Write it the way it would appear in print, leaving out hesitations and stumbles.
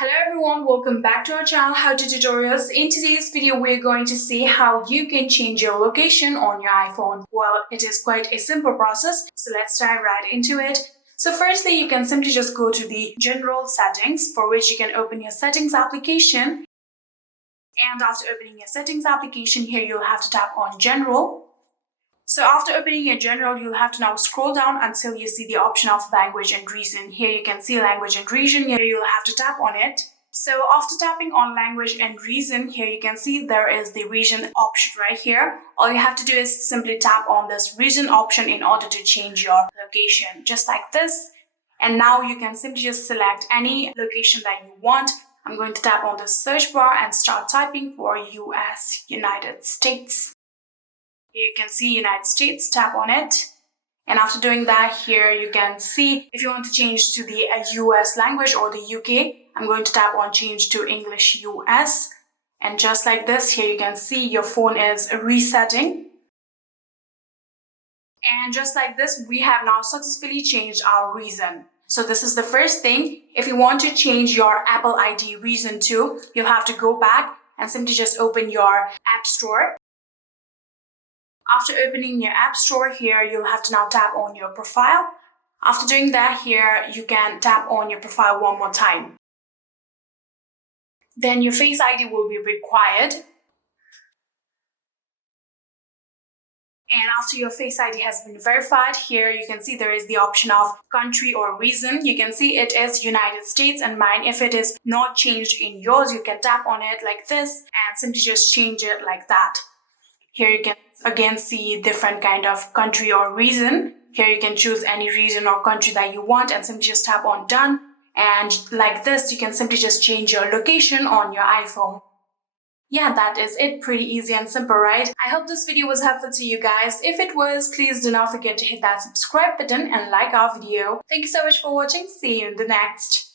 Hello everyone, welcome back to our channel How to Tutorials. In today's video, we're going to see how you can change your location on your iPhone. Well, it is quite a simple process, so let's dive right into it. So firstly, you can simply just go to the general settings, for which you can open your settings application. And after opening your settings application, here you'll have to tap on general. So after opening your general, you'll have to now scroll down until you see the option of language and region. Here you can see language and region. Here you'll have to tap on it. So after tapping on language and region, here you can see there is the region option right here. All you have to do is simply tap on this region option in order to change your location, just like this. And now you can simply just select any location that you want. I'm going to tap on the search bar and start typing for US, United States. Here you can see United States, tap on it. And after doing that, here you can see if you want to change to the US language or the UK, I'm going to tap on change to English US. And just like this, here you can see your phone is resetting. And just like this, we have now successfully changed our region. So this is the first thing. If you want to change your Apple ID region too, you'll have to go back and simply just open your App Store. After opening your App Store, here you'll have to now tap on your profile. After doing that, here you can tap on your profile one more time. Then your Face ID will be required. And after your Face ID has been verified, here you can see there is the option of country or region. You can see it is United States and mine. If it is not changed in yours, you can tap on it like this and simply just change it like that. Here you can again see different kind of country or region. Here you can choose any region or country that you want and simply just tap on done. And like this, you can simply just change your location on your iPhone. Yeah, that is it. Pretty easy and simple, right? I hope this video was helpful to you guys. If it was, please do not forget to hit that subscribe button and like our video. Thank you so much for watching. See you in the next.